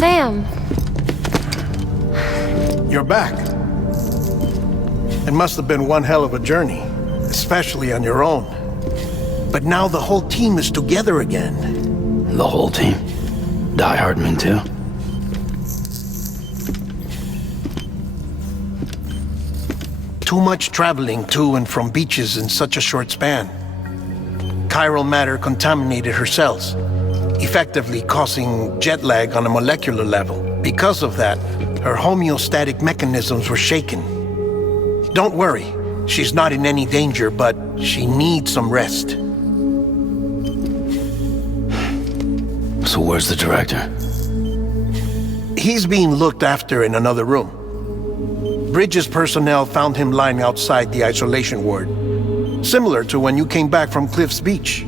Sam. You're back. It must have been one hell of a journey, especially on your own. But now the whole team is together again. The whole team? Die Hardman too? Too much traveling to and from beaches in such a short span. Chiral matter contaminated her cells, effectively causing jet lag on a molecular level. Because of that, her homeostatic mechanisms were shaken. Don't worry, she's not in any danger, but she needs some rest. So where's the director? He's being looked after in another room. Bridges personnel found him lying outside the isolation ward, similar to when you came back from Cliff's Beach.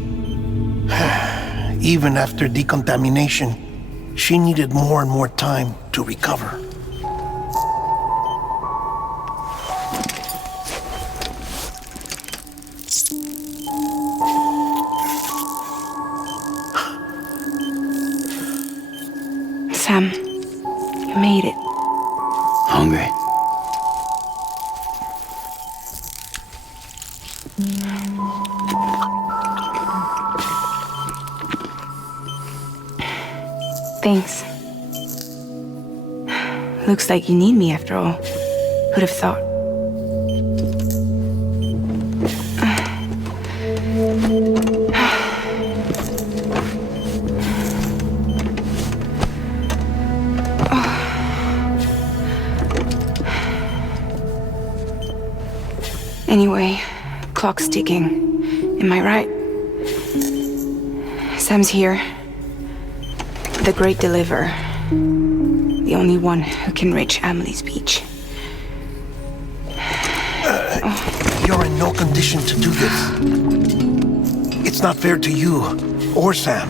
Even after decontamination, she needed more and more time to recover. Sam, you made it. Hungry? Thanks. Looks like you need me after all. Who'd have thought? Anyway, clock's ticking. Am I right? Sam's here. The Great Deliverer. The only one who can reach Amelie's Beach. You're in no condition to do this. It's not fair to you or Sam.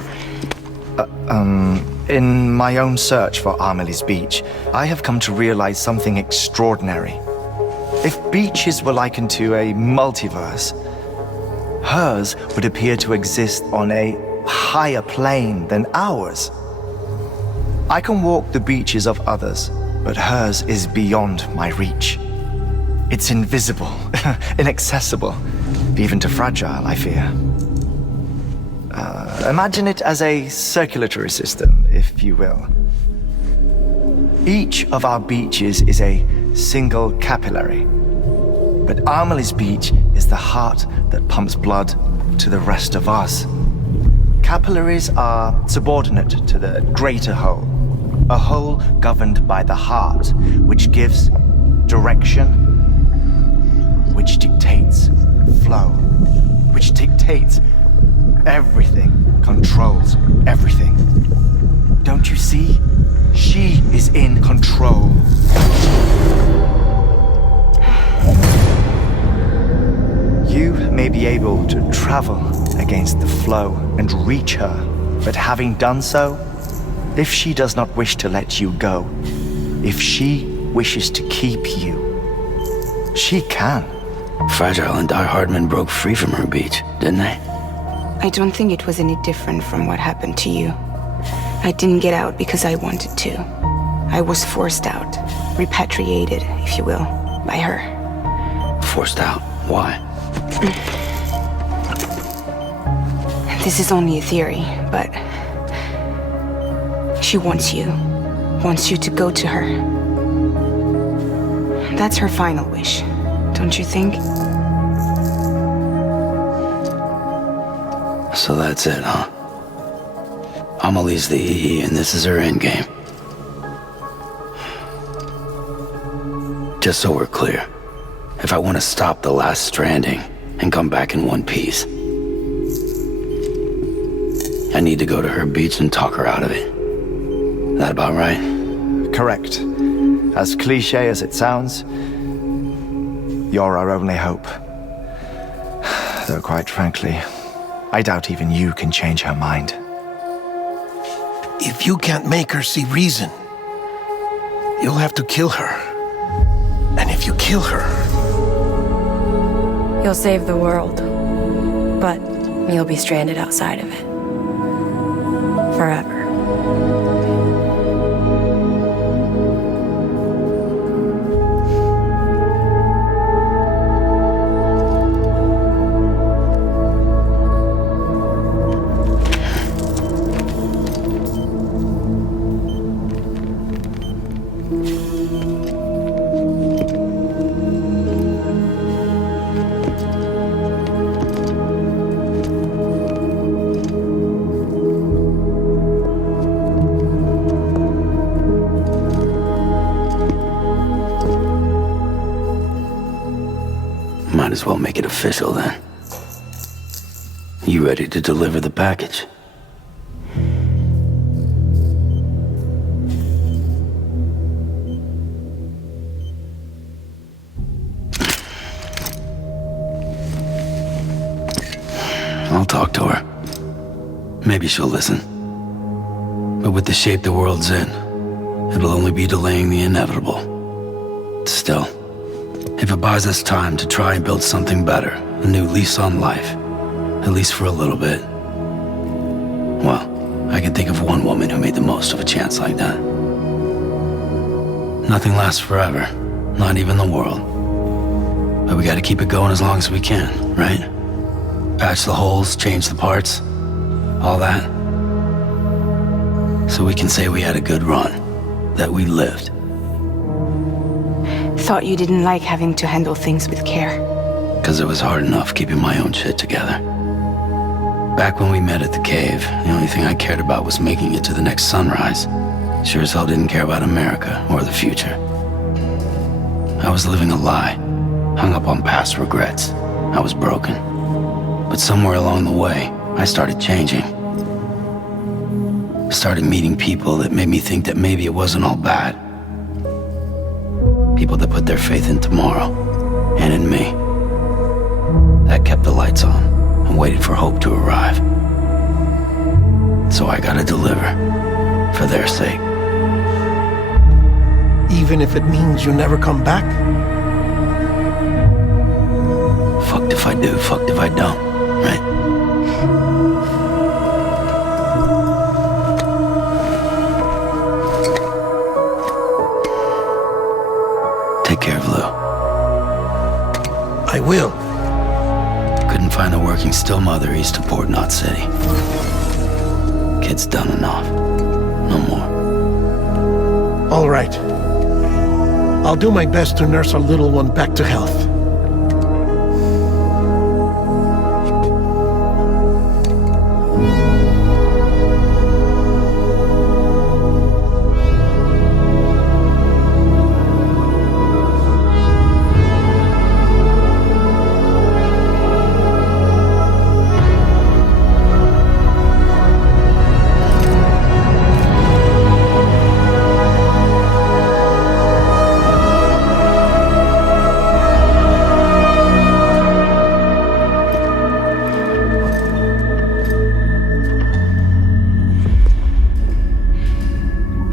In my own search for Amelie's Beach, I have come to realize something extraordinary. If beaches were likened to a multiverse, hers would appear to exist on a higher plane than ours. I can walk the beaches of others, but hers is beyond my reach. It's invisible, inaccessible, even to fragile, I fear. Imagine it as a circulatory system, if you will. Each of our beaches is a single capillary, but Amelie's Beach is the heart that pumps blood to the rest of us. Capillaries are subordinate to the greater whole, a whole governed by the heart, which gives direction, which dictates flow, which dictates everything, controls everything. Don't you see? She is in control. You may be able to travel against the flow and reach her, but having done so, if she does not wish to let you go, if she wishes to keep you, she can. Fragile and Die Hardman broke free from her beach, didn't they? I don't think it was any different from what happened to you. I didn't get out because I wanted to. I was forced out, repatriated, if you will, by her. Forced out? Why? This is only a theory, but she wants you to go to her. That's her final wish, don't you think? So that's it, huh? Amelie's the EE and this is her endgame. Just so we're clear, if I want to stop the last Stranding and come back in one piece, I need to go to her beach and talk her out of it. That about right? Correct. As cliche as it sounds, you're our only hope. Though quite frankly, I doubt even you can change her mind. If you can't make her see reason, you'll have to kill her. And if you kill her... You'll save the world, but you'll be stranded outside of it. Forever. might as well make it official then. You ready to deliver the package? I'll talk to her. Maybe she'll listen. But with the shape the world's in, it'll only be delaying the inevitable. Still, if it buys us time to try and build something better, a new lease on life, at least for a little bit, well, I can think of one woman who made the most of a chance like that. Nothing lasts forever, not even the world. But we gotta keep it going as long as we can, right? Patch the holes, change the parts, all that. So we can say we had a good run, that we lived. Thought you didn't like having to handle things with care. 'Cause it was hard enough keeping my own shit together. Back when we met at the cave, the only thing I cared about was making it to the next sunrise. Sure as hell didn't care about America or the future. I was living a lie, hung up on past regrets. I was broken. But somewhere along the way, I started changing. Started meeting people that made me think that maybe it wasn't all bad. People that put their faith in tomorrow, and in me. That kept the lights on and waited for hope to arrive. So I gotta deliver, for their sake. Even if it means you never come back? Fucked if I do, fucked if I don't, right? Take care of Lou. I will. Couldn't find a working still mother east of Port Knot City. Kid's done enough. No more. All right. I'll do my best to nurse our little one back to health.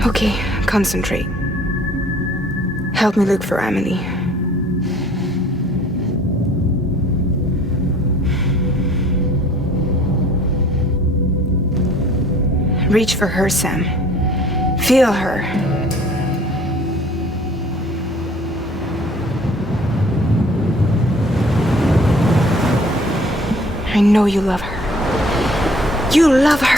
Okay, concentrate. Help me look for Amelie. Reach for her, Sam. Feel her. I know you love her. You love her!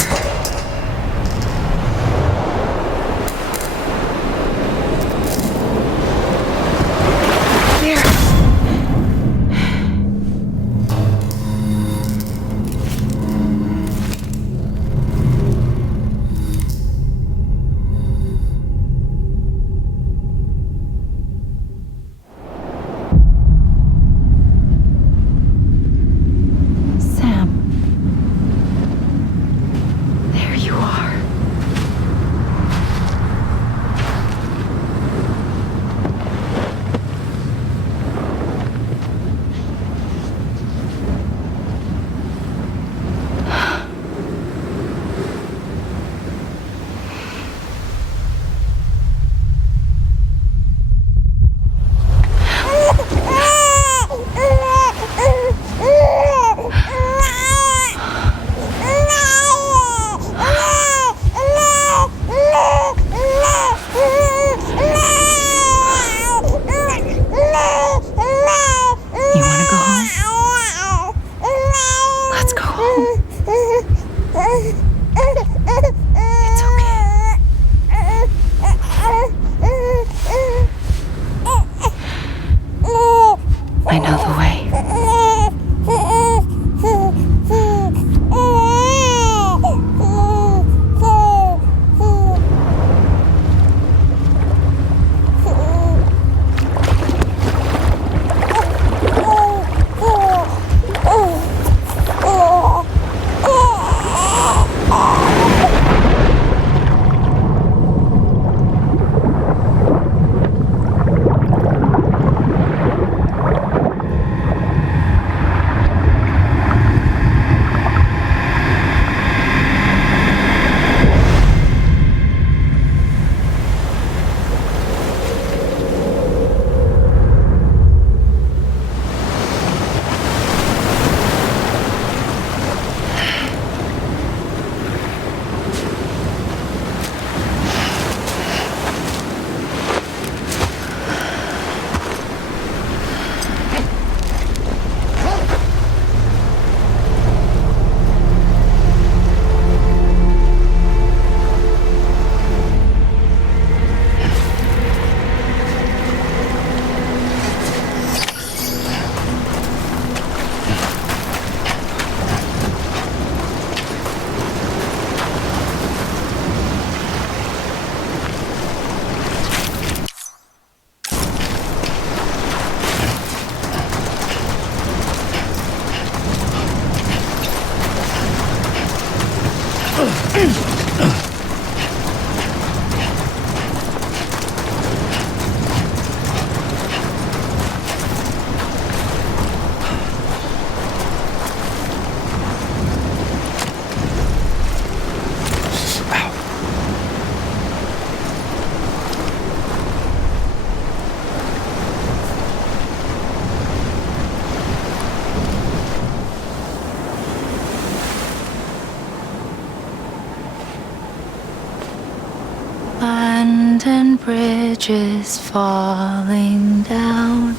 Abandoned bridges falling down,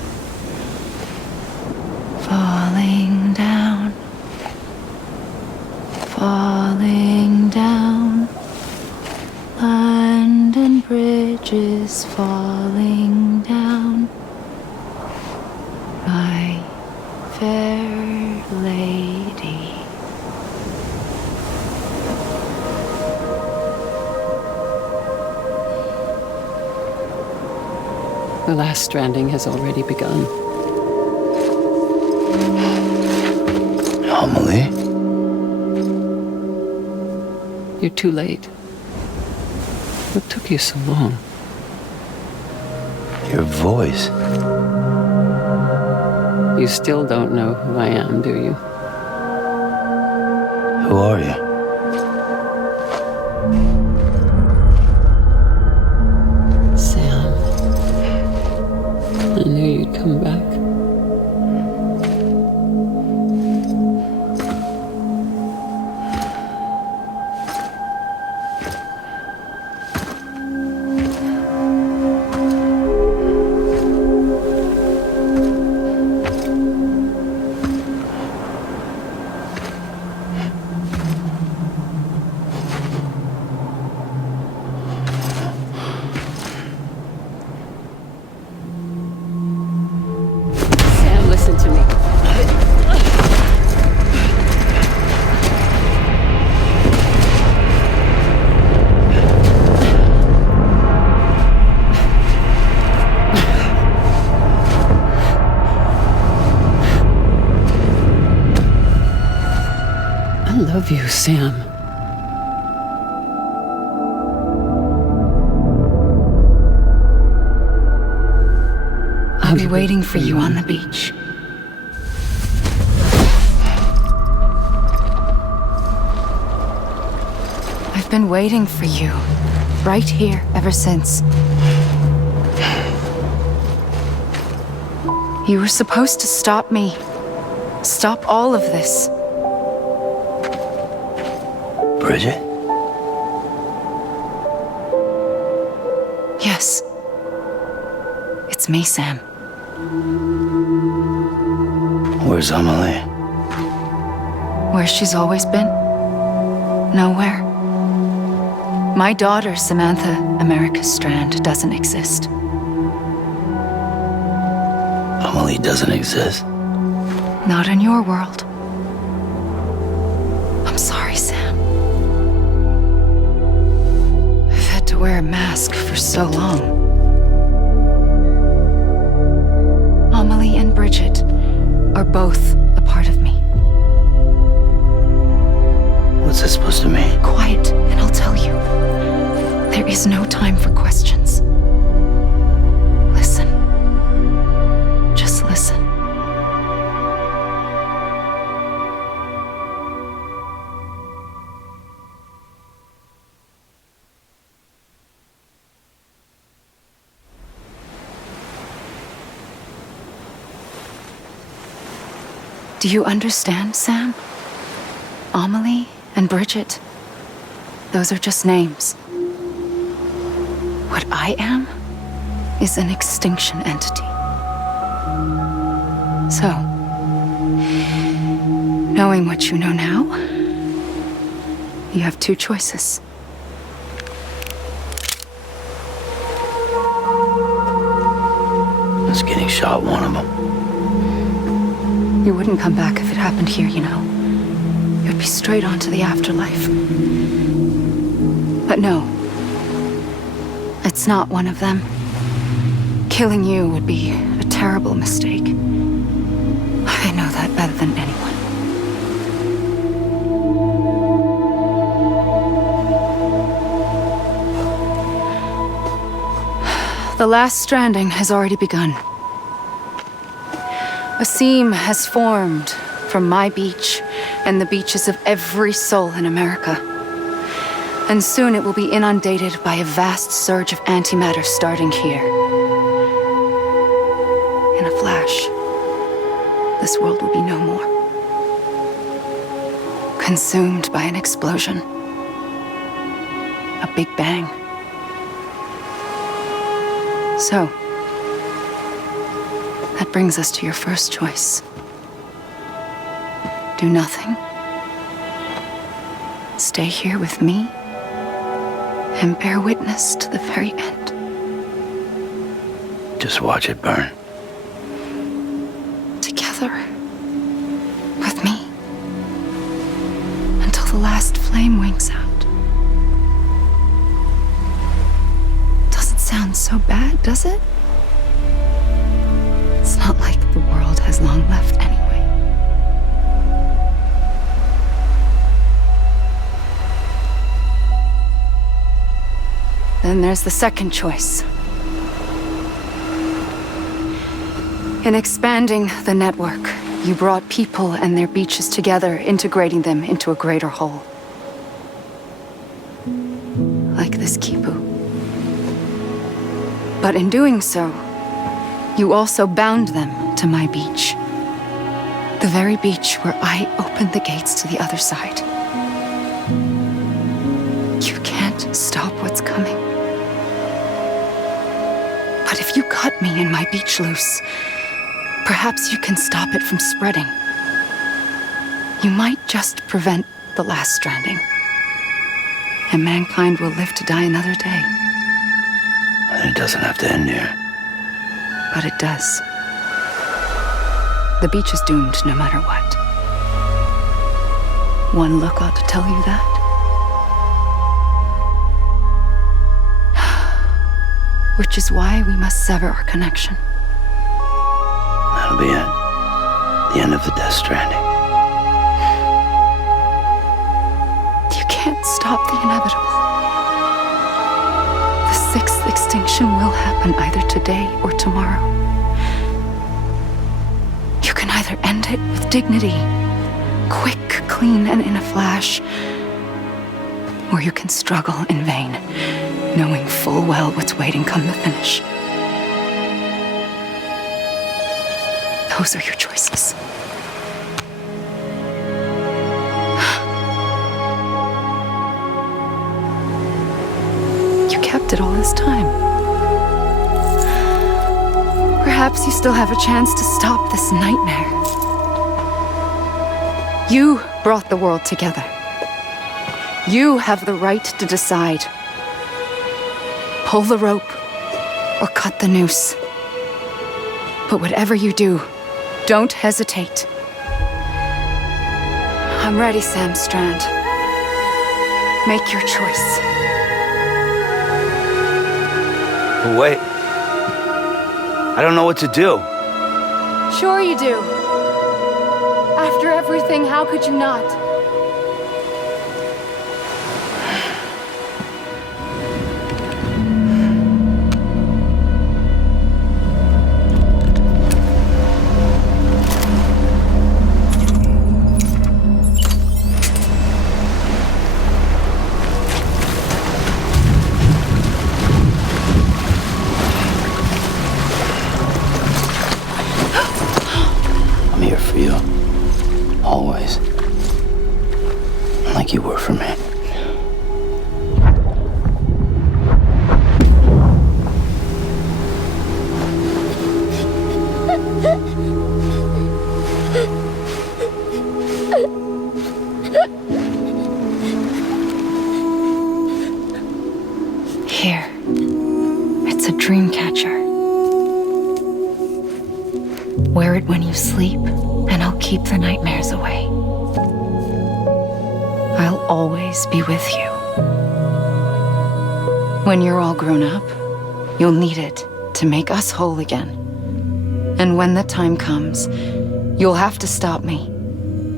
falling down, falling down. London bridges falling down. My fair lady. The last stranding has already begun. Amelie? You're too late. What took you so long? Your voice. You still don't know who I am, do you? Who are you? Sam. I knew you'd come back. Sam, listen to me. I love you, Sam. I'll be waiting for you on the beach. I've been waiting for you, right here, ever since. You were supposed to stop me. Stop all of this. Bridget? Yes. It's me, Sam. Where's Amelie? Where she's always been? Nowhere. My daughter, Samantha America Strand, doesn't exist. Amelie doesn't exist. Not in your world. I'm sorry, Sam. I've had to wear a mask for so long. Amelie and Bridget are both a part of me. What's that supposed to mean? Quiet, and I'll tell you. There is no time for questions. Listen. Just listen. Do you understand, Sam? Amelie and Bridget, those are just names. What I am is an extinction entity. So, knowing what you know now, you have two choices. Is getting shot one of them? You wouldn't come back if it happened here, you know. You'd be straight on to the afterlife. But no, it's not one of them. Killing you would be a terrible mistake. I know that better than anyone. The last stranding has already begun. A seam has formed from my beach and the beaches of every soul in America. And soon it will be inundated by a vast surge of antimatter starting here. In a flash, this world will be no more. Consumed by an explosion. A big bang. So, that brings us to your first choice. Do nothing. Stay here with me and bear witness to the very end. Just watch it burn. Together. With me. Until the last flame winks out. Doesn't sound so bad, does it? It's not like the world has long left anyway. Then there's the second choice. In expanding the network, you brought people and their beaches together, integrating them into a greater whole. Like this Kipu. But in doing so, you also bound them to my beach. The very beach where I opened the gates to the other side. You can't stop what's coming. But if you cut me and my beach loose, perhaps you can stop it from spreading. You might just prevent the last stranding. And mankind will live to die another day. And it doesn't have to end here. But it does. The beach is doomed no matter what. One look ought to tell you that. Which is why we must sever our connection. That'll be it. The end of the Death Stranding. You can't stop the inevitable. The sixth extinction will happen either today or tomorrow. You can either end it with dignity, quick, clean, and in a flash, or you can struggle in vain, knowing full well what's waiting come the finish. Those are your choices. You kept it all this time. Perhaps you still have a chance to stop this nightmare. You brought the world together. You have the right to decide. Pull the rope or cut the noose. But whatever you do, don't hesitate. I'm ready, Sam Strand. Make your choice. Wait. I don't know what to do. Sure you do. After everything, how could you not? I'm here for you. Always. Like you were for me. Here. It's a dream catcher. Wear it when you sleep, and I'll keep the nightmares away. I'll always be with you. When you're all grown up, you'll need it to make us whole again. And when the time comes, you'll have to stop me.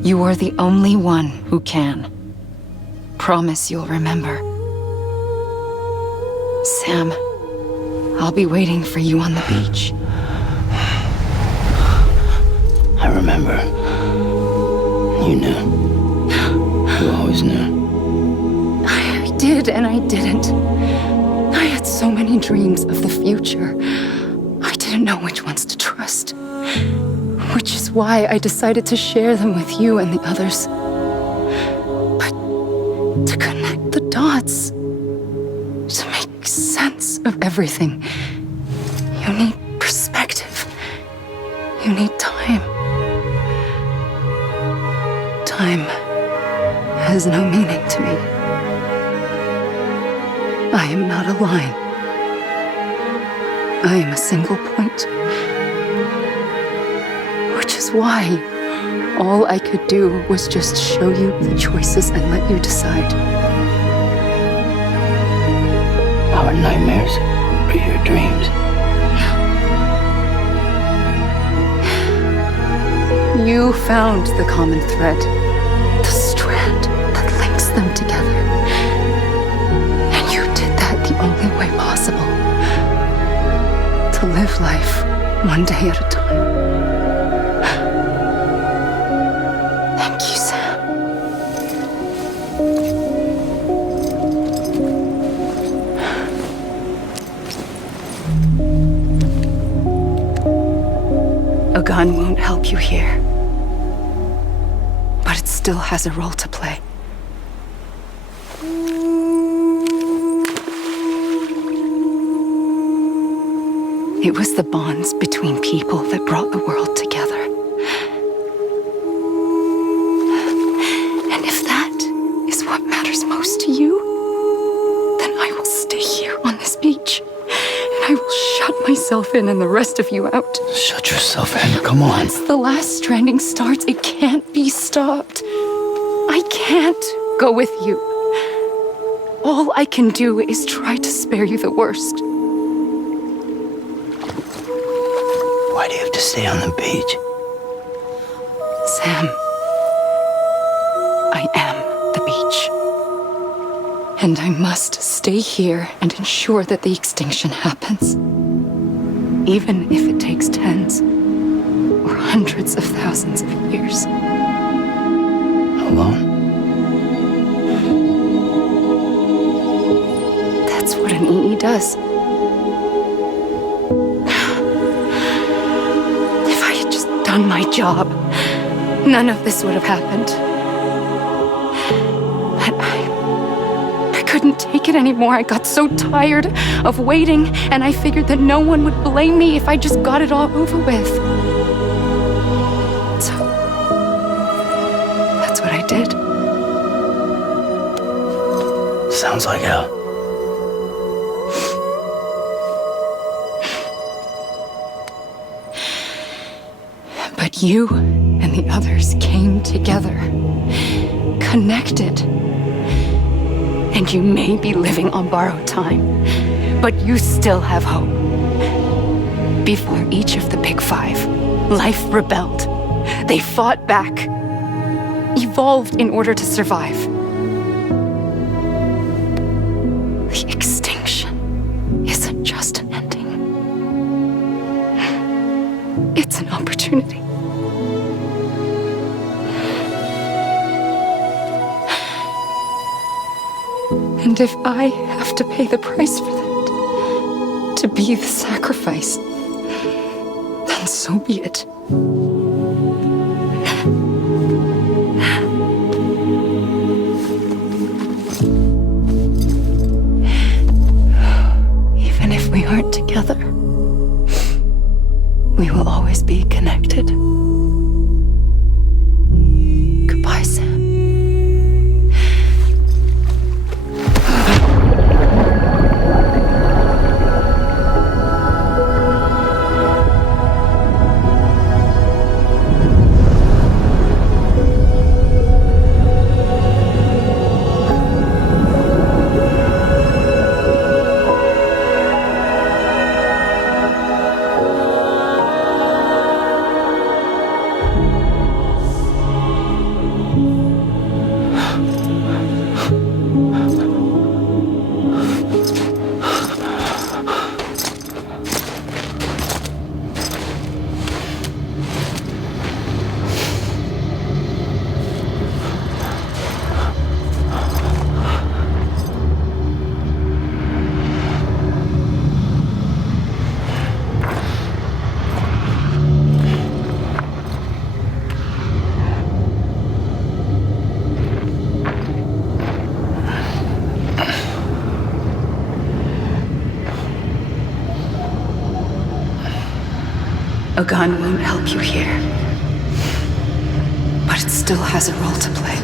You are the only one who can. Promise you'll remember. Sam, I'll be waiting for you on the beach. I remember. You knew. You always knew. I did and I didn't. I had so many dreams of the future. I didn't know which ones to trust. Which is why I decided to share them with you and the others. But to connect the dots, to make sense of everything, You need perspective. You need time. Time has no meaning to me. I am not a line. I am a single point. Which is why all I could do was just show you the choices and let you decide. Our nightmares are your dreams. You found the common thread, the strand that links them together. And you did that the only way possible. To live life one day at a time. Thank you, Sam. A gun won't help you here. But it still has a role to play. It was the bonds between people that brought the world together. And if that is what matters most to you, then I will stay here on this beach. And I will shut myself in and the rest of you out. Shut yourself in, come on. Once the last stranding starts, it can't be stopped. I can't go with you. All I can do is try to spare you the worst. Why do you have to stay on the beach? Sam, I am the beach. And I must stay here and ensure that the extinction happens. Even if it takes tens or hundreds of thousands of years. Alone? That's what an EE does. If I had just done my job, none of this would have happened. But I couldn't take it anymore. I got so tired of waiting, and I figured that no one would blame me if I just got it all over with. So, that's what I did. Sounds like hell. But you and the others came together, connected. And you may be living on borrowed time, but you still have hope. Before each of the Big Five, life rebelled. They fought back, evolved in order to survive. The extinction isn't just an ending. It's an opportunity. And if I have to pay the price for that, to be the sacrifice, then so be it. Even if we aren't together, we will always be connected. Goodbye, Sam. A gun won't help you here. But it still has a role to play.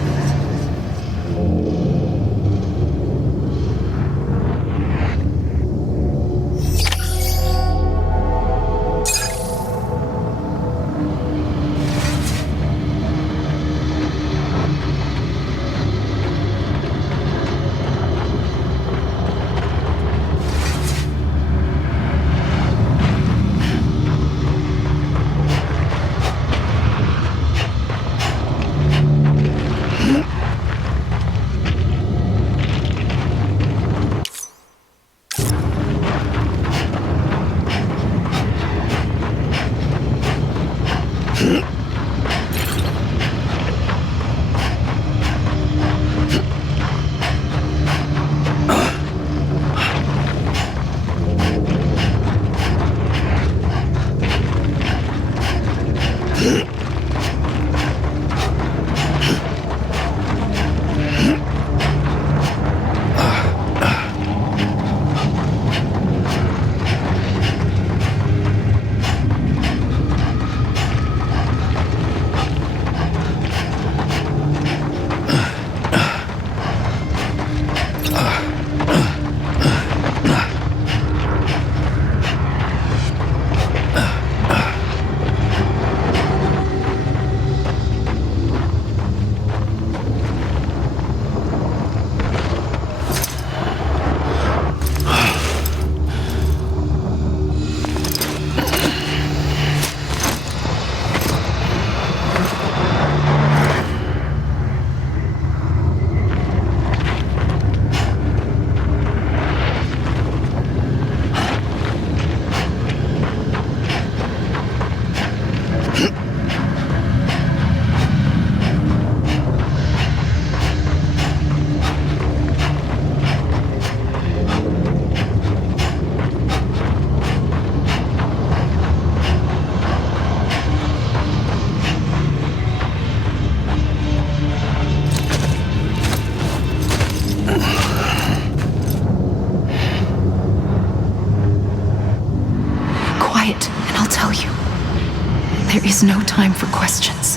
There is no time for questions.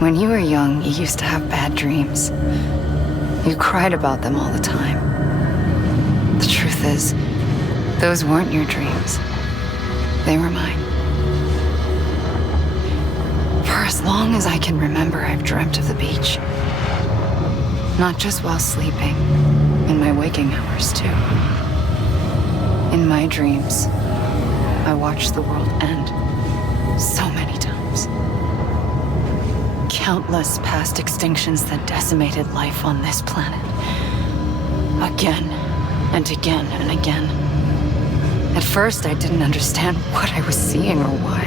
When you were young, you used to have bad dreams. You cried about them all the time. The truth is, those weren't your dreams. They were mine. For as long as I can remember, I've dreamt of the beach. Not just while sleeping, in my waking hours too. In my dreams, I watched the world end so many times. Countless past extinctions that decimated life on this planet. Again and again and again. At first, I didn't understand what I was seeing or why.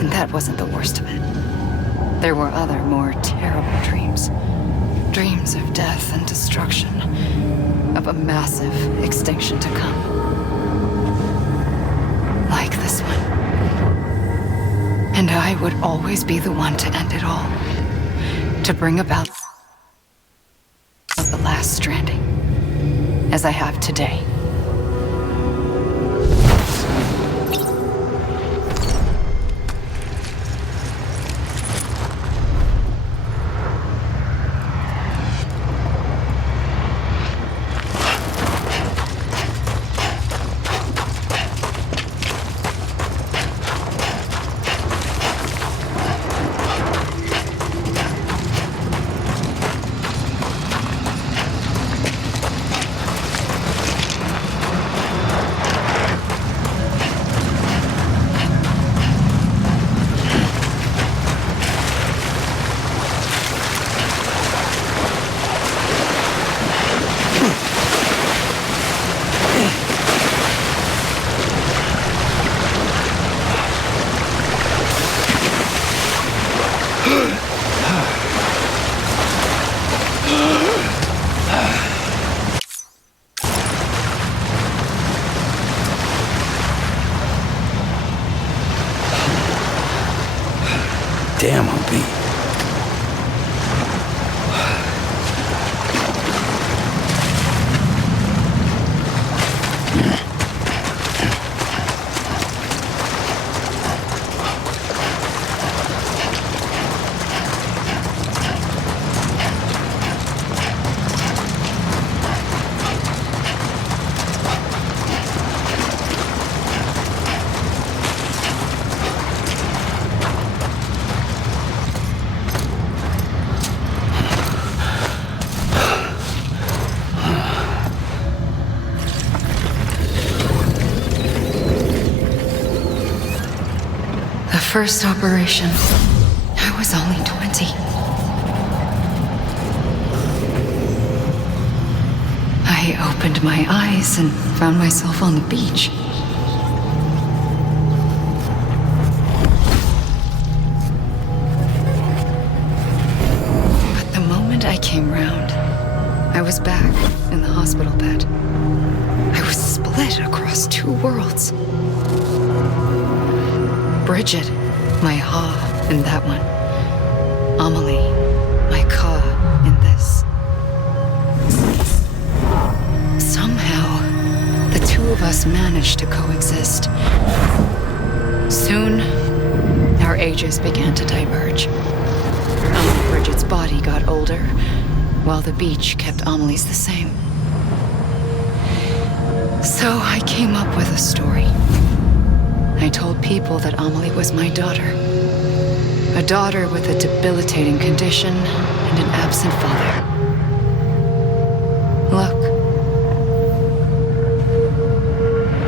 And that wasn't the worst of it. There were other, more terrible dreams. Dreams of death and destruction. Of a massive extinction to come. Like this one. And I would always be the one to end it all. To bring about the last stranding. As I have today. Damn, I'm beat. first operation, I was only 20. I opened my eyes and found myself on the beach. But the moment I came round, I was back in the hospital bed. I was split across two worlds. Bridget, my Ha in that one. Amelie, my Ka in this. Somehow, the two of us managed to coexist. Soon, our ages began to diverge. Bridget's body got older, while the beach kept Amelie's the same. So I came up with a story. I told people that Amelie was my daughter. A daughter with a debilitating condition and an absent father. Look.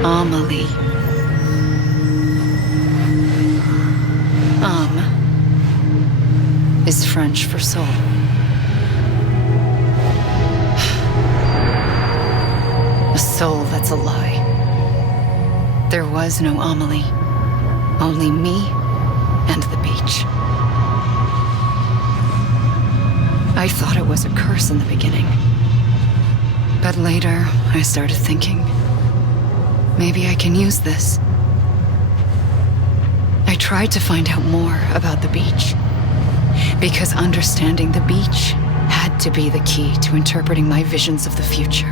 Amelie. Is French for soul. A soul that's a lie. There was no Amelie. Only me and the beach. I thought it was a curse in the beginning. But later, I started thinking, maybe I can use this. I tried to find out more about the beach. Because understanding the beach had to be the key to interpreting my visions of the future.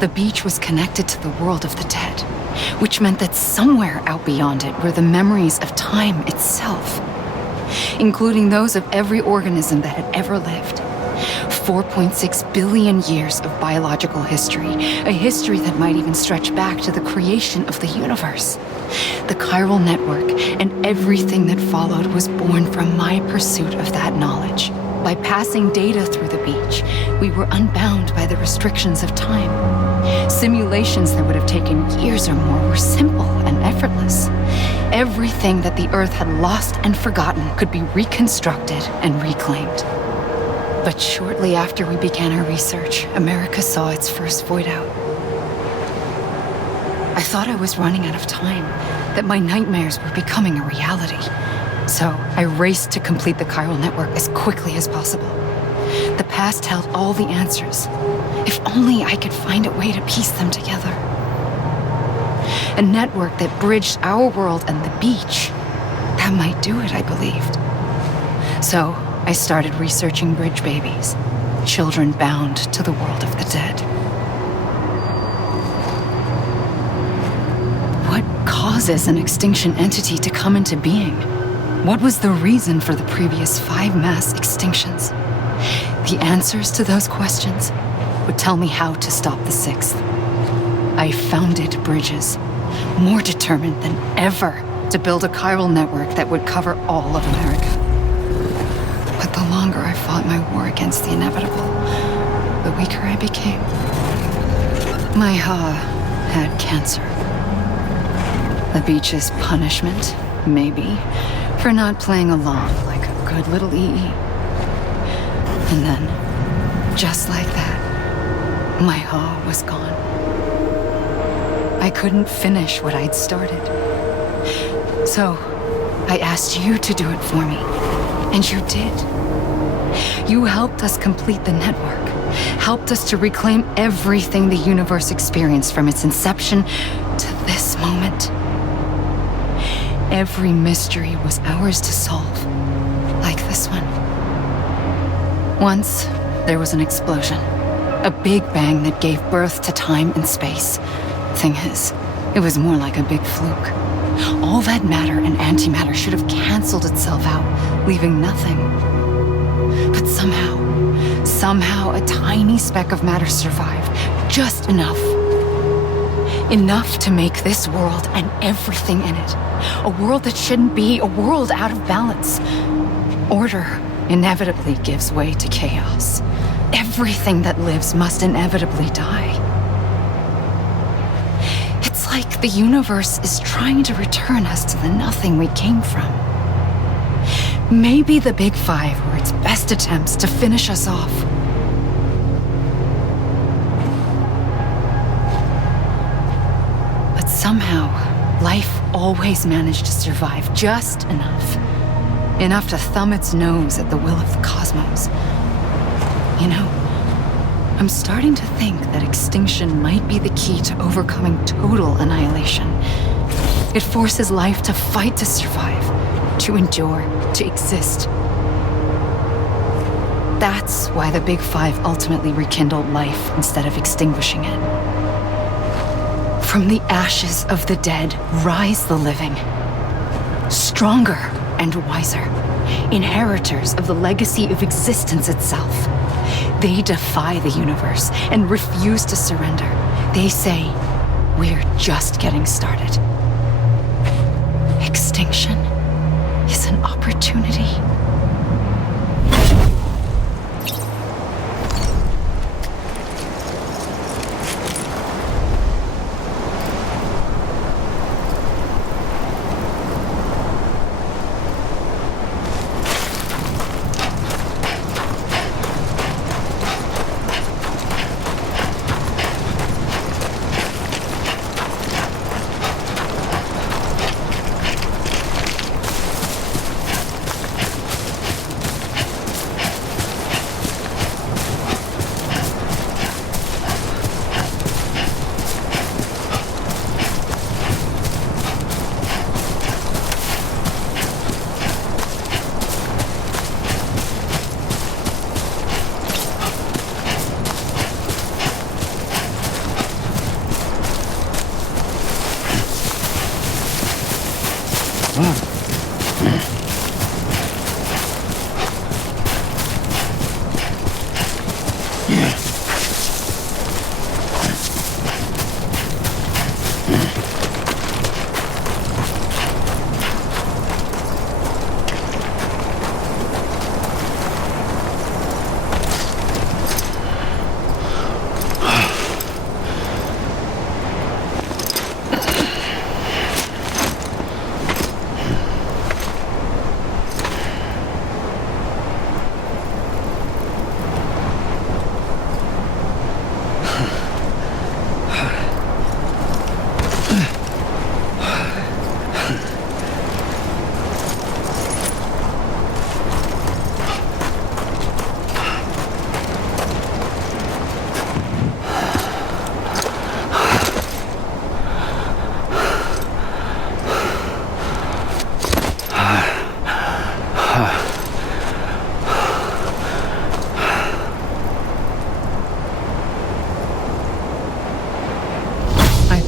The beach was connected to the world of the dead, which meant that somewhere out beyond it were the memories of time itself, including those of every organism that had ever lived. 4.6 billion years of biological history, a history that might even stretch back to the creation of the universe. The chiral network and everything that followed was born from my pursuit of that knowledge. By passing data through the beach, we were unbound by the restrictions of time. Simulations that would have taken years or more were simple and effortless. Everything that the Earth had lost and forgotten could be reconstructed and reclaimed. But shortly after we began our research, America saw its first void out. I thought I was running out of time, that my nightmares were becoming a reality. So I raced to complete the chiral network as quickly as possible. The past held all the answers. If only I could find a way to piece them together. A network that bridged our world and the beach. That might do it, I believed. So, I started researching bridge babies. Children bound to the world of the dead. What causes an extinction entity to come into being? What was the reason for the previous 5 mass extinctions? The answers to those questions would tell me how to stop the 6th. I founded bridges, more determined than ever to build a chiral network that would cover all of America. But the longer I fought my war against the inevitable, the weaker I became. My Ha had cancer. The beach's punishment, maybe, for not playing along like a good little EE. And then, just like that, my Ha was gone. I couldn't finish what I'd started. So, I asked you to do it for me, and you did. You helped us complete the network, helped us to reclaim everything the universe experienced from its inception to this moment. Every mystery was ours to solve, like this one. Once, there was an explosion. A big bang that gave birth to time and space. Thing is, it was more like a big fluke. All that matter and antimatter should have canceled itself out, leaving nothing. But somehow a tiny speck of matter survived. Just enough. Enough to make this world and everything in it. A world that shouldn't be, a world out of balance. Order inevitably gives way to chaos. Everything that lives must inevitably die. It's like the universe is trying to return us to the nothing we came from. Maybe the Big Five were its best attempts to finish us off. But somehow, life always managed to survive just enough. Enough to thumb its nose at the will of the cosmos. You know, I'm starting to think that extinction might be the key to overcoming total annihilation. It forces life to fight to survive, to endure, to exist. That's why the Big Five ultimately rekindled life instead of extinguishing it. From the ashes of the dead rise the living. Stronger and wiser. Inheritors of the legacy of existence itself. They defy the universe and refuse to surrender. They say, we're just getting started. Extinction is an opportunity.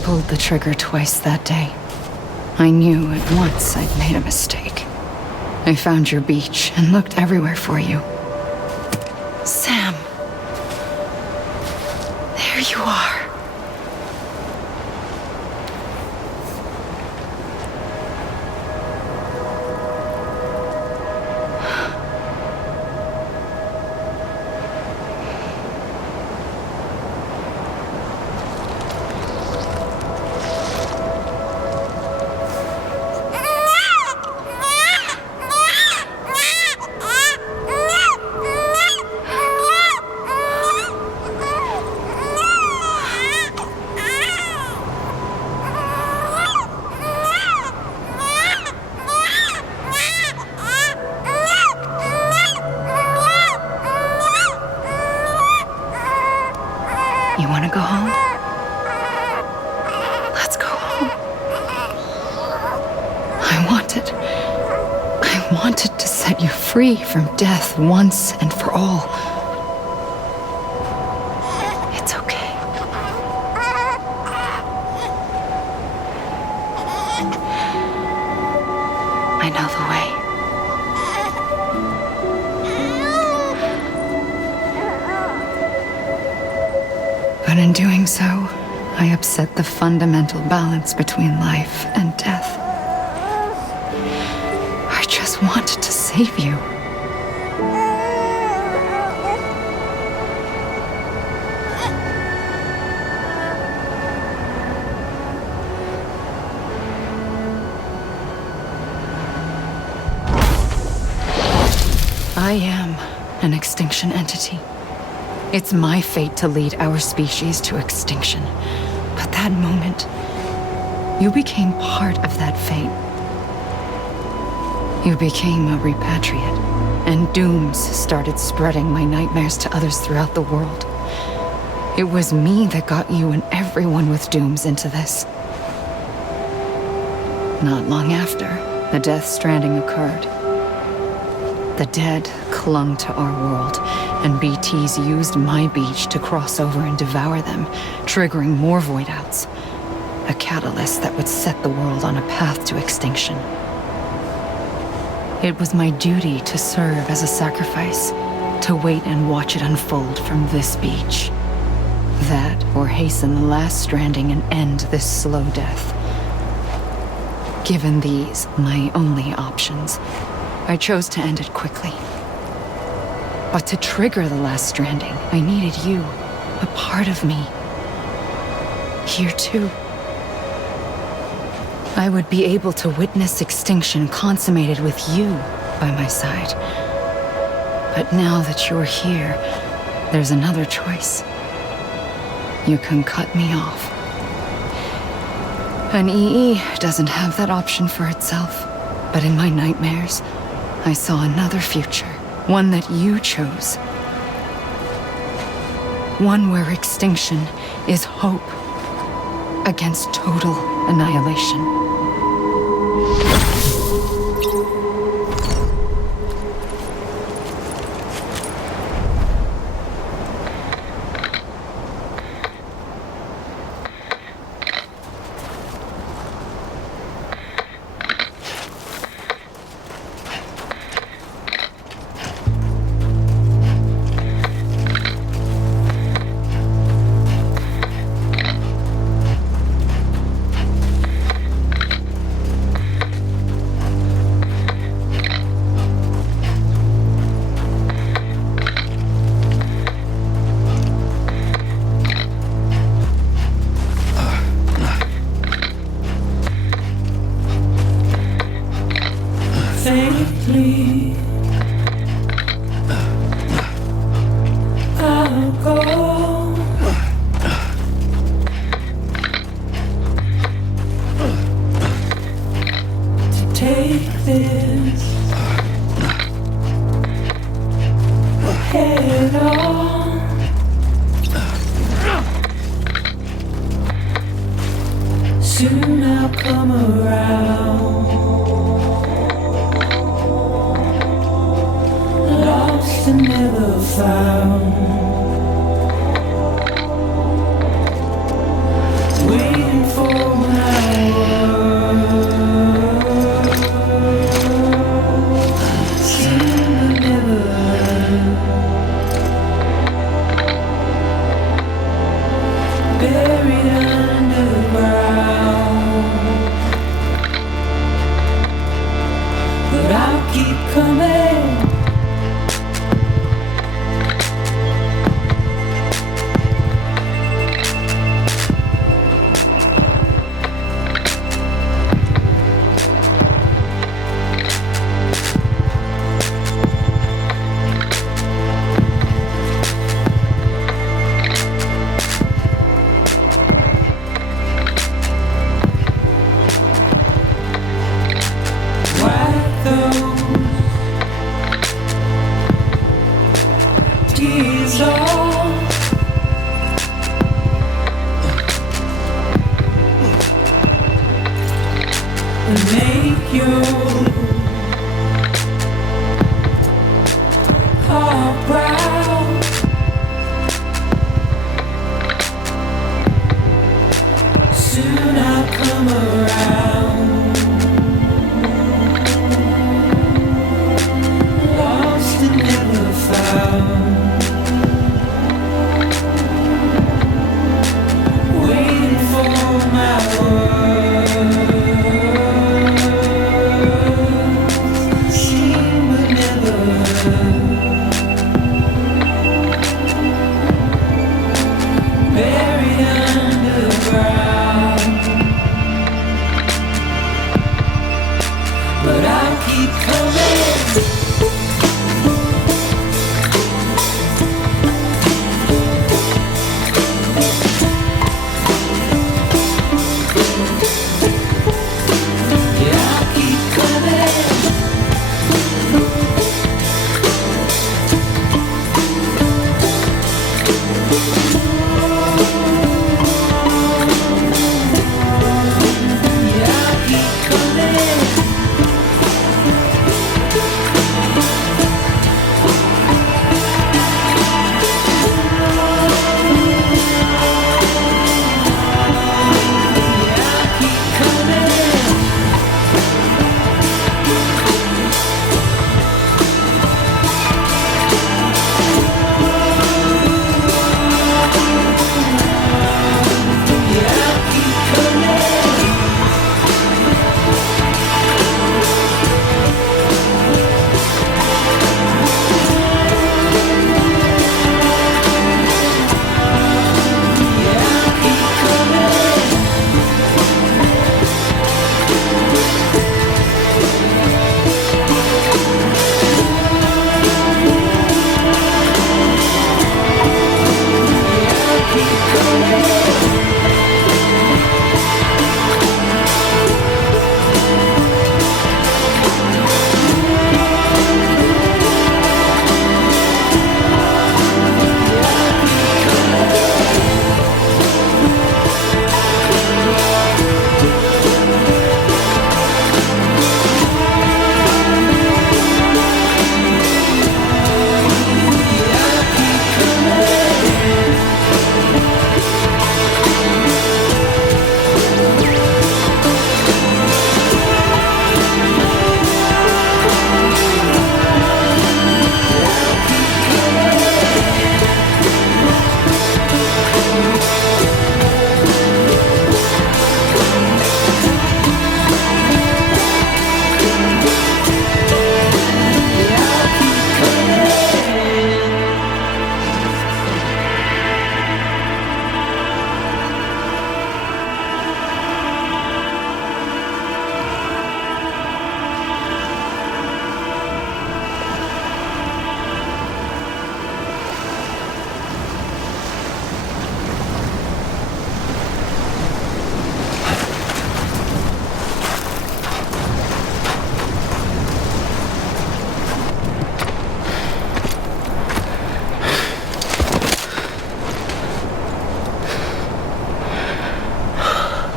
pulled the trigger twice that day. I knew at once I'd made a mistake. I found your beach and looked everywhere for you. Sam. There you are. You want to go home? Let's go home. I wanted to set you free from death once and for all. It's okay. I know the way. But in doing so, I upset the fundamental balance between life and death. I just wanted to save you. I am an extinction entity. It's my fate to lead our species to extinction. But that moment, you became part of that fate. You became a repatriate, and dooms started spreading my nightmares to others throughout the world. It was me that got you and everyone with dooms into this. Not long after, the Death Stranding occurred. The dead clung to our world, and BTs used my beach to cross over and devour them, triggering more void outs. A catalyst that would set the world on a path to extinction. It was my duty to serve as a sacrifice, to wait and watch it unfold from this beach. That, or hasten the last stranding and end this slow death. Given these, my only options, I chose to end it quickly. But to trigger the last stranding, I needed you, a part of me. Here too. I would be able to witness extinction consummated with you by my side. But now that you're here, there's another choice. You can cut me off. An EE doesn't have that option for itself, but in my nightmares, I saw another future, one that you chose. One where extinction is hope against total annihilation. Safely, I'll go. To take this head on. Soon I'll come around. Lost and never found. Waiting for and make your heart proud. Soon I'll come around. Lost and never found. Waiting for my words, seen but never heard. Buried underground, but I'll keep coming.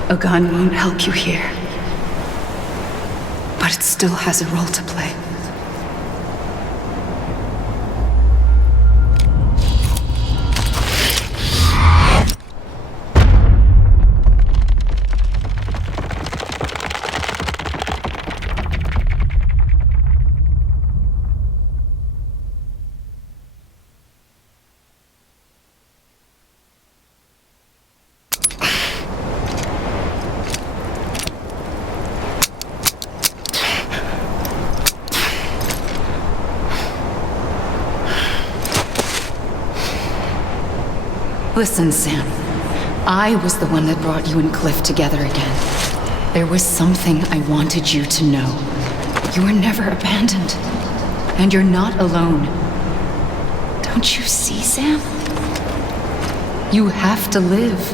A gun won't help you here, but it still has a role to play. Listen, Sam. I was the one that brought you and Cliff together again. There was something I wanted you to know. You were never abandoned. And you're not alone. Don't you see, Sam? You have to live.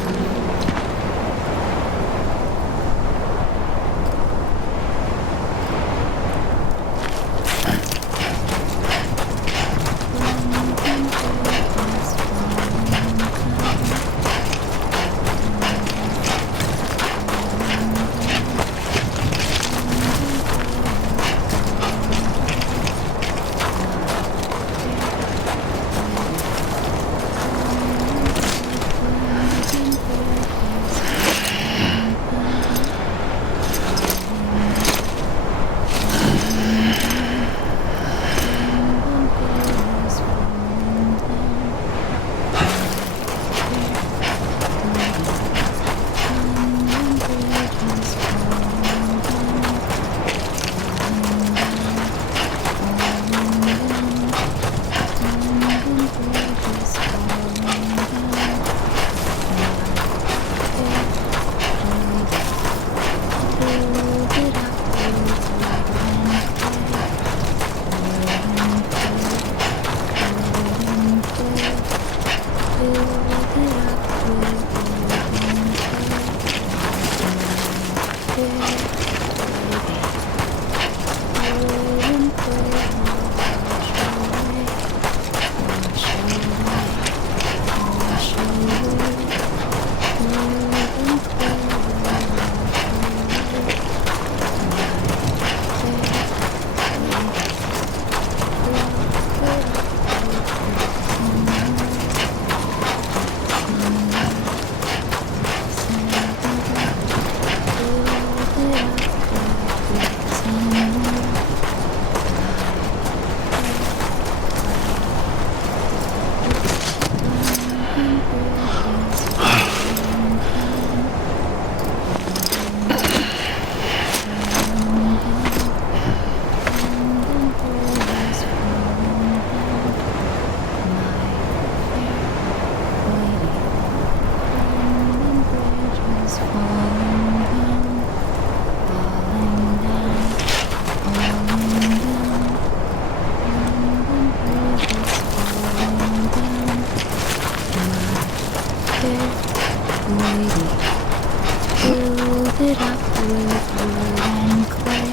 it up with wood and clay.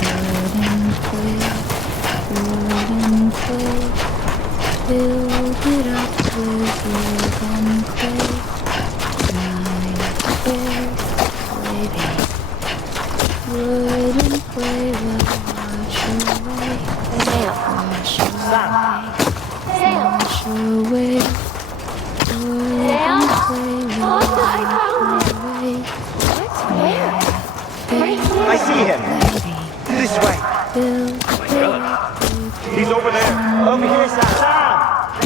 Wood and clay. Wood and clay. Build it up with wood and clay. My fair lady. Wood and clay will wash away. Wash away. Wash away. Wood and clay will wash away. I see him. This way. Build it up with He's over there. Over here, Sam.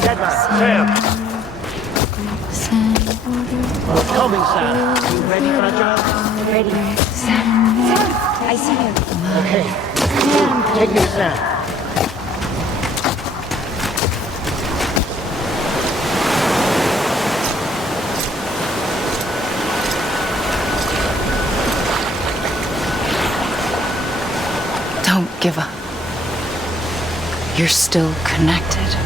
Dead man. Sam. sand water. What's coming, Sam? You ready, fragile? Ready. Sam, I see him. Okay. Take me to Sam. Don't give up. You're still connected.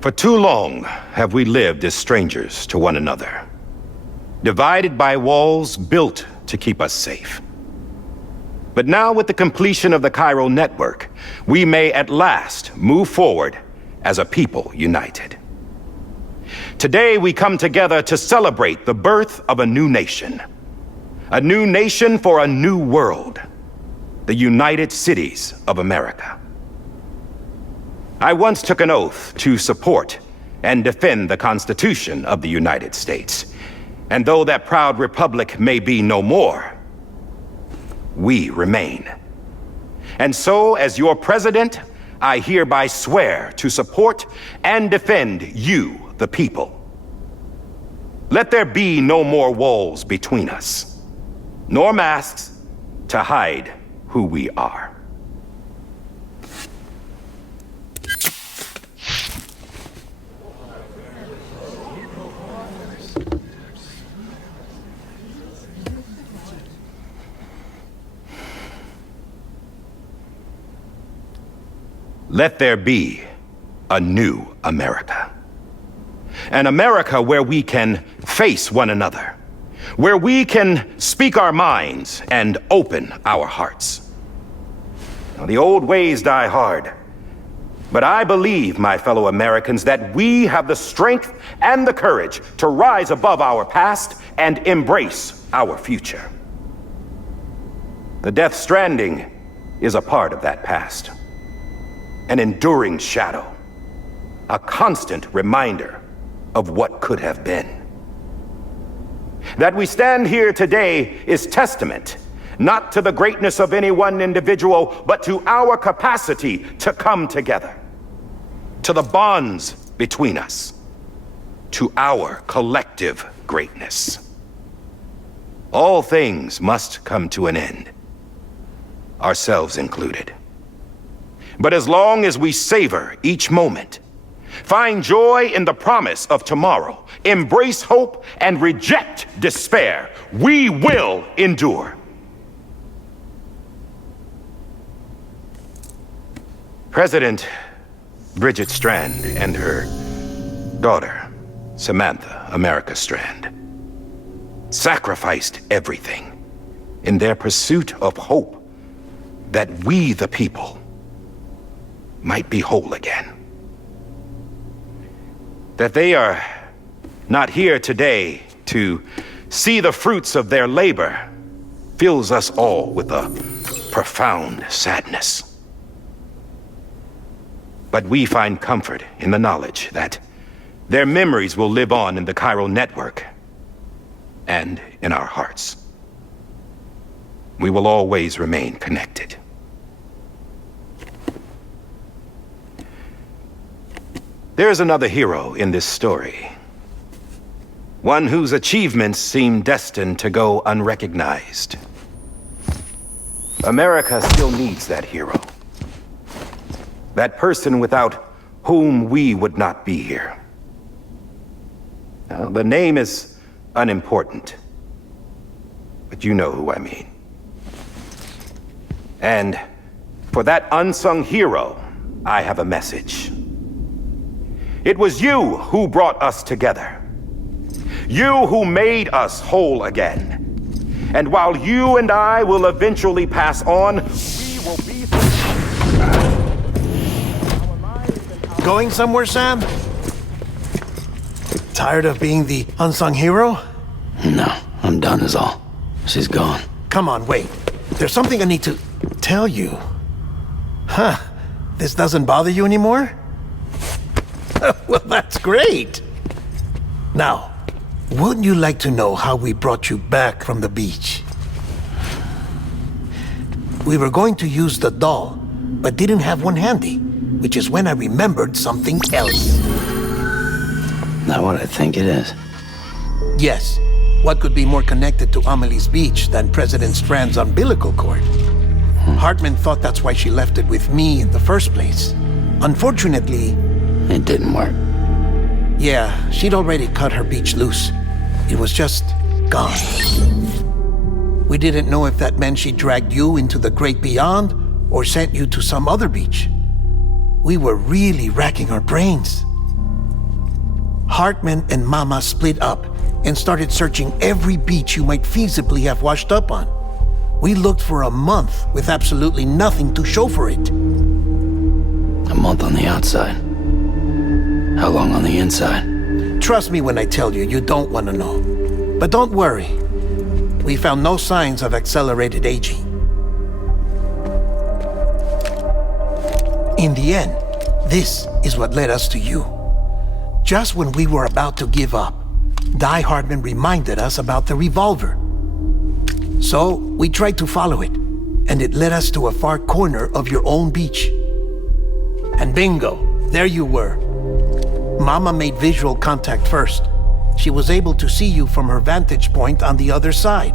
For too long have we lived as strangers to one another, divided by walls built to keep us safe. But now, with the completion of the chiral network, we may at last move forward as a people united. Today we come together to celebrate the birth of a new nation for a new world, the United Cities of America. I once took an oath to support and defend the Constitution of the United States. And though that proud republic may be no more, we remain. And so, as your president, I hereby swear to support and defend you, the people. Let there be no more walls between us, nor masks to hide who we are. Let there be a new America. An America where we can face one another, where we can speak our minds and open our hearts. Now, the old ways die hard, but I believe, my fellow Americans, that we have the strength and the courage to rise above our past and embrace our future. The Death Stranding is a part of that past. An enduring shadow, a constant reminder of what could have been. That we stand here today is testament not to the greatness of any one individual, but to our capacity to come together, to the bonds between us, to our collective greatness. All things must come to an end, ourselves included. But as long as we savor each moment, find joy in the promise of tomorrow, embrace hope, and reject despair, we will endure. President Bridget Strand and her daughter, Samantha America Strand, sacrificed everything in their pursuit of hope that we, the people, might be whole again. That they are not here today to see the fruits of their labor fills us all with a profound sadness. But we find comfort in the knowledge that their memories will live on in the chiral network and in our hearts. We will always remain connected. There is another hero in this story. One whose achievements seem destined to go unrecognized. America still needs that hero. That person without whom we would not be here. Now, the name is unimportant, but you know who I mean. And for that unsung hero, I have a message. It was you who brought us together. You who made us whole again. And while you and I will eventually pass on, we will be... Going somewhere, Sam? Tired of being the unsung hero? No, I'm done is all. She's gone. Come on, wait. There's something I need to tell you. Huh. This doesn't bother you anymore? Well, that's great. Now, wouldn't you like to know how we brought you back from the beach? We were going to use the doll, but didn't have one handy, which is when I remembered something else. Not what I think it is. Yes. What could be more connected to Amelie's beach than President Strand's umbilical cord? Hartman thought that's why she left it with me in the first place. Unfortunately... It didn't work. Yeah, she'd already cut her beach loose. It was just gone. We didn't know if that meant she dragged you into the great beyond or sent you to some other beach. We were really racking our brains. Hartman and Mama split up and started searching every beach you might feasibly have washed up on. We looked for a month with absolutely nothing to show for it. A month on the outside. How long on the inside? Trust me when I tell you, you don't want to know. But don't worry. We found no signs of accelerated aging. In the end, this is what led us to you. Just when we were about to give up, Die Hartman reminded us about the revolver. So we tried to follow it, and it led us to a far corner of your own beach. And bingo, there you were. Mama made visual contact first. She was able to see you from her vantage point on the other side.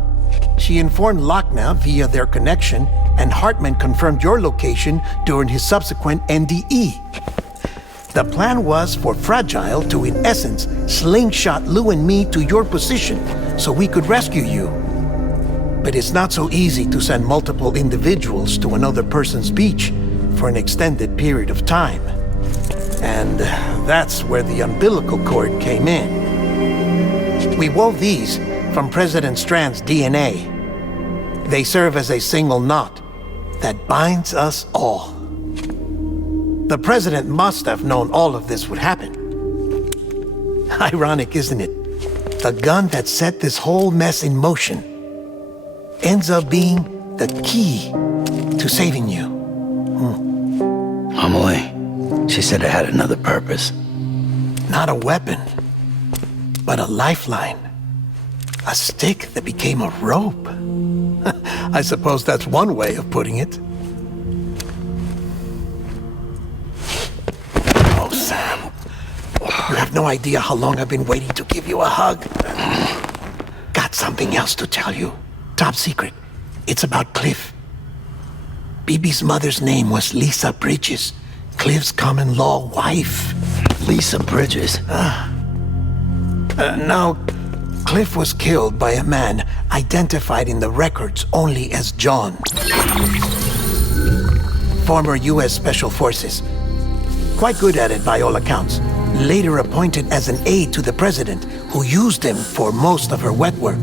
She informed Lochna via their connection, and Hartman confirmed your location during his subsequent NDE. The plan was for Fragile to, in essence, slingshot Lou and me to your position so we could rescue you. But it's not so easy to send multiple individuals to another person's beach for an extended period of time. And that's where the umbilical cord came in. We wove these from President Strand's DNA. They serve as a single knot that binds us all. The President must have known all of this would happen. Ironic, isn't it? The gun that set this whole mess in motion ends up being the key to saving you. Amelie, she said it had another purpose. Not a weapon, but a lifeline. A stick that became a rope. I suppose that's one way of putting it. Oh, Sam. You have no idea how long I've been waiting to give you a hug. Got something else to tell you. Top secret. It's about Cliff. Bibi's mother's name was Lisa Bridges, Cliff's common-law wife. Lisa Bridges. Now, Cliff was killed by a man identified in the records only as John. Former U.S. Special Forces. Quite good at it by all accounts. Later appointed as an aide to the president, who used him for most of her wet work.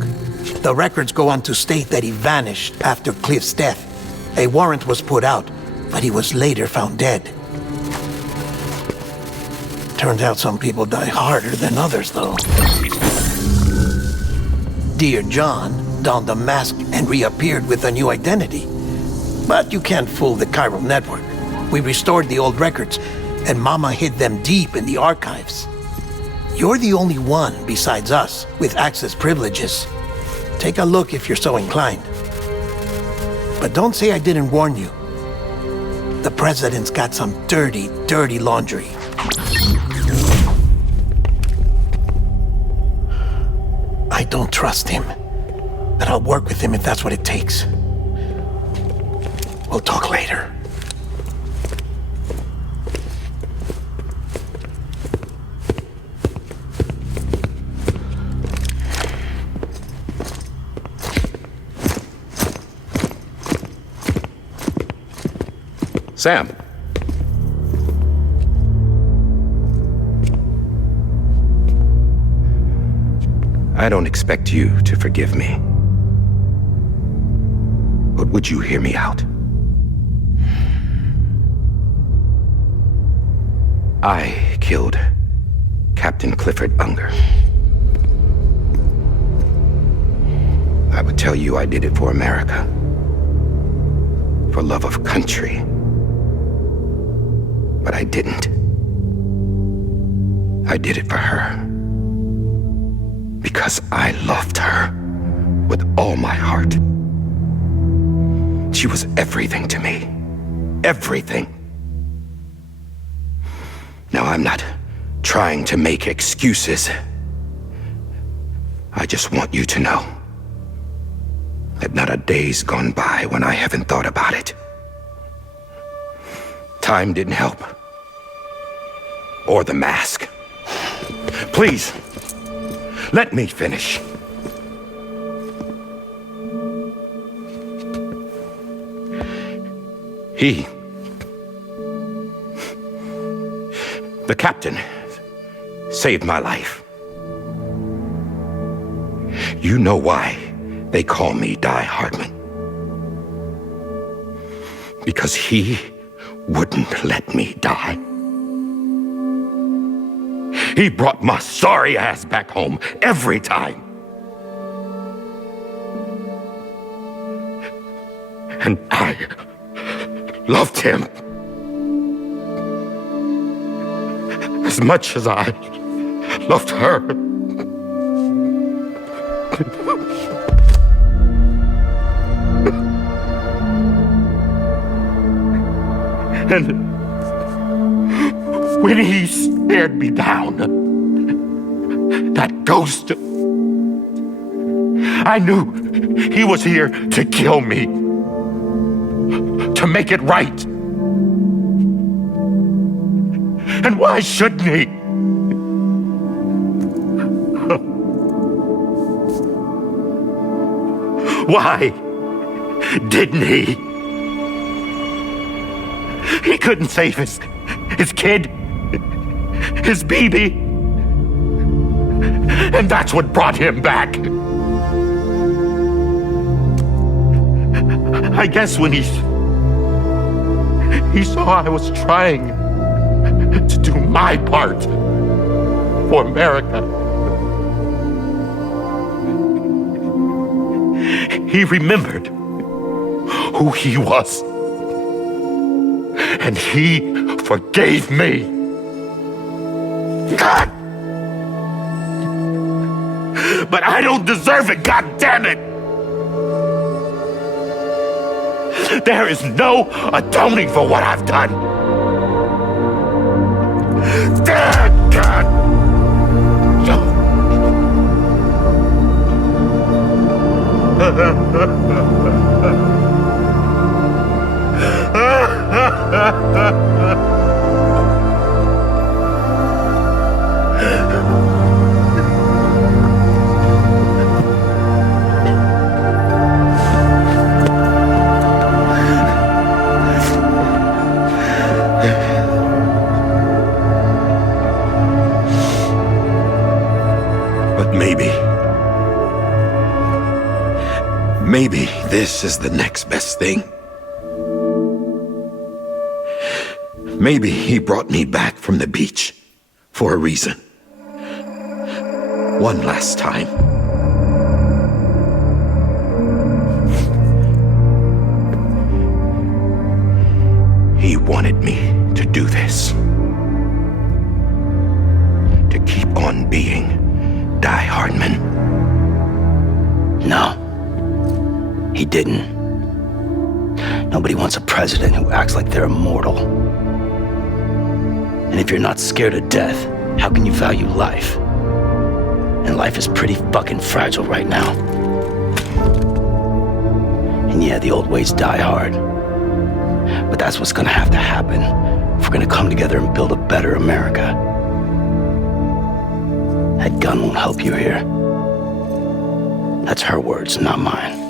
The records go on to state that he vanished after Cliff's death. A warrant was put out, but he was later found dead. Turns out some people die harder than others, though. Dear John donned a mask and reappeared with a new identity. But you can't fool the chiral network. We restored the old records, and Mama hid them deep in the archives. You're the only one besides us with access privileges. Take a look if you're so inclined. But don't say I didn't warn you. The president's got some dirty, dirty laundry. I don't trust him, but I'll work with him if that's what it takes. We'll talk later. Sam. I don't expect you to forgive me. But would you hear me out? I killed Captain Clifford Unger. I would tell you I did it for America. For love of country. But I didn't. I did it for her. Because I loved her with all my heart. She was everything to me. Everything. Now, I'm not trying to make excuses. I just want you to know that not a day's gone by when I haven't thought about it. Time didn't help. Or the mask. Please, let me finish. The captain, saved my life. You know why they call me Die Hardman. Because he wouldn't let me die. He brought my sorry ass back home every time. And I loved him as much as I loved her. And when he stared me down, that ghost, I knew he was here to kill me, to make it right. And why shouldn't he? Why didn't he? He couldn't save his kid, his baby. And that's what brought him back. I guess when he saw I was trying to do my part for America, he remembered who he was. And he forgave me. God! but I don't deserve it, goddammit! There is no atoning for what I've done. God! But maybe this is the next best thing. Maybe he brought me back from the beach for a reason. One last time. He wanted me to do this. To keep on being Die Hardman. No. He didn't. Nobody wants a president who acts like they're immortal. And if you're not scared of death, how can you value life? And life is pretty fucking fragile right now. And yeah, the old ways die hard. But that's what's gonna have to happen if we're gonna come together and build a better America. That gun won't help you here. That's her words, not mine.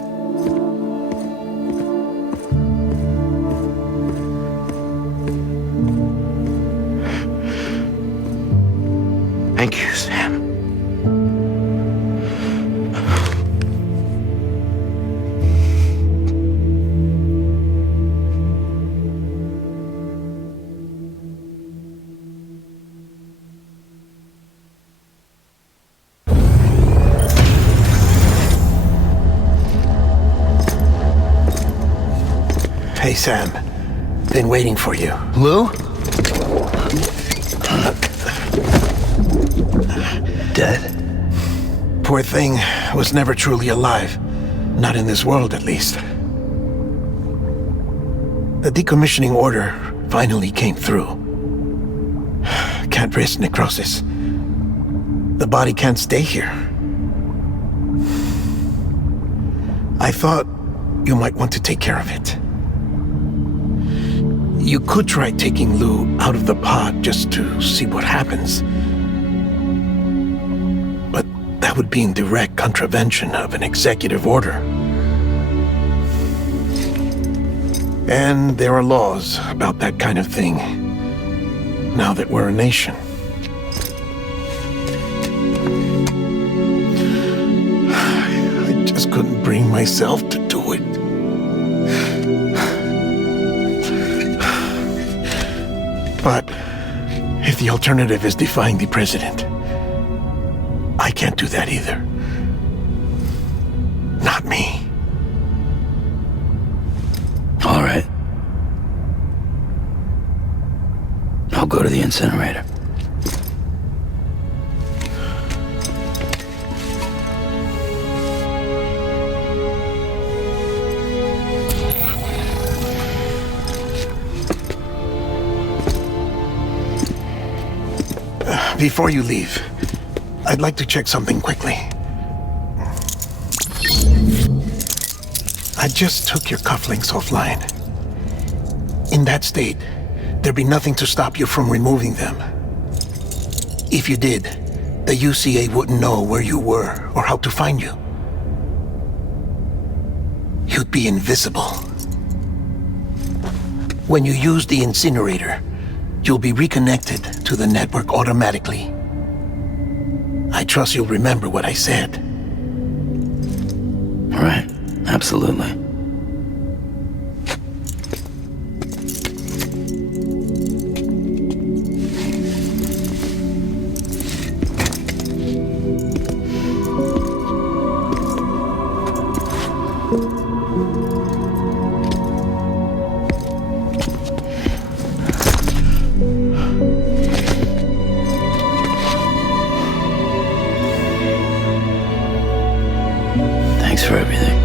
Thank you, Sam. Hey, Sam. Been waiting for you. Lou? Dead? Poor thing was never truly alive. Not in this world, at least. The decommissioning order finally came through. Can't risk necrosis. The body can't stay here. I thought you might want to take care of it. You could try taking Lou out of the pod just to see what happens. But that would be in direct contravention of an executive order. And there are laws about that kind of thing, now that we're a nation. I just couldn't bring myself to do it. But if the alternative is defying the president, I can't do that either. Not me. All right. I'll go to the incinerator. Before you leave, I'd like to check something quickly. I just took your cufflinks offline. In that state, there'd be nothing to stop you from removing them. If you did, the UCA wouldn't know where you were or how to find you. You'd be invisible. When you use the incinerator, you'll be reconnected to the network automatically. I trust you'll remember what I said. Right, absolutely. Thanks for everything.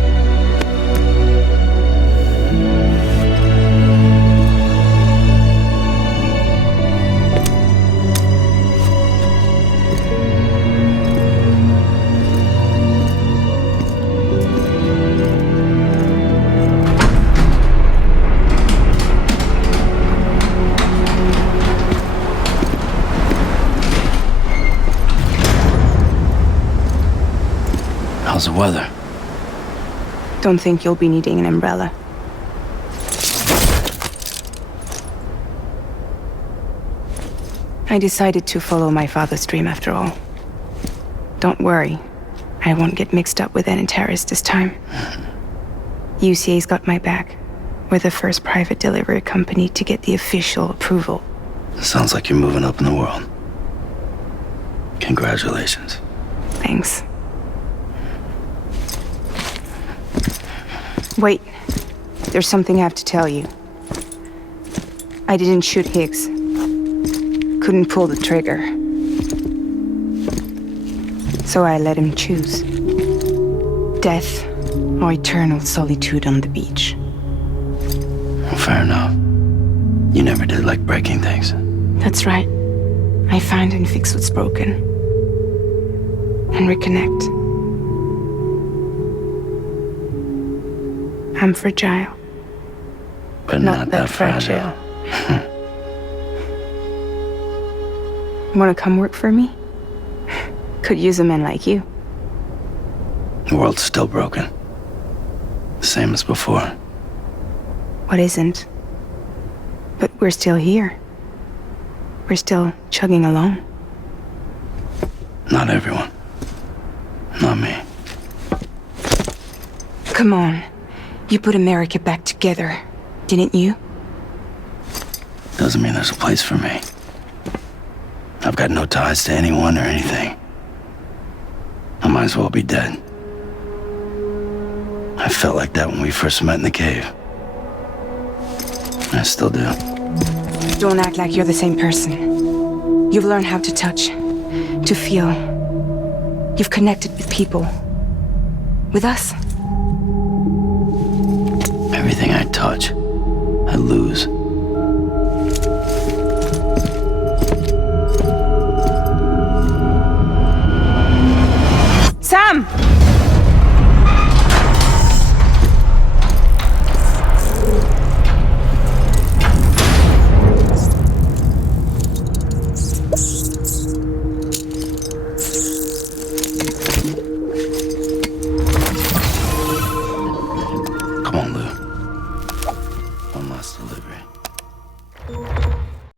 How's the weather? Don't think you'll be needing an umbrella. I decided to follow my father's dream after all. Don't worry, I won't get mixed up with any terrorists this time. UCA's got my back. We're the first private delivery company to get the official approval. Sounds like you're moving up in the world. Congratulations. Thanks. Wait, there's something I have to tell you. I didn't shoot Higgs. Couldn't pull the trigger. So I let him choose. Death or eternal solitude on the beach. Well, fair enough. You never did like breaking things. That's right. I find and fix what's broken. And reconnect. I'm fragile. But not that fragile. Wanna come work for me? Could use a man like you. The world's still broken. Same as before. What isn't? But we're still here. We're still chugging along. Not everyone. Not me. Come on. You put America back together, didn't you? Doesn't mean there's a place for me. I've got no ties to anyone or anything. I might as well be dead. I felt like that when we first met in the cave. I still do. Don't act like you're the same person. You've learned how to touch, to feel. You've connected with people. With us. Everything I touch, I lose. Sam! Come on, Lou. One last delivery.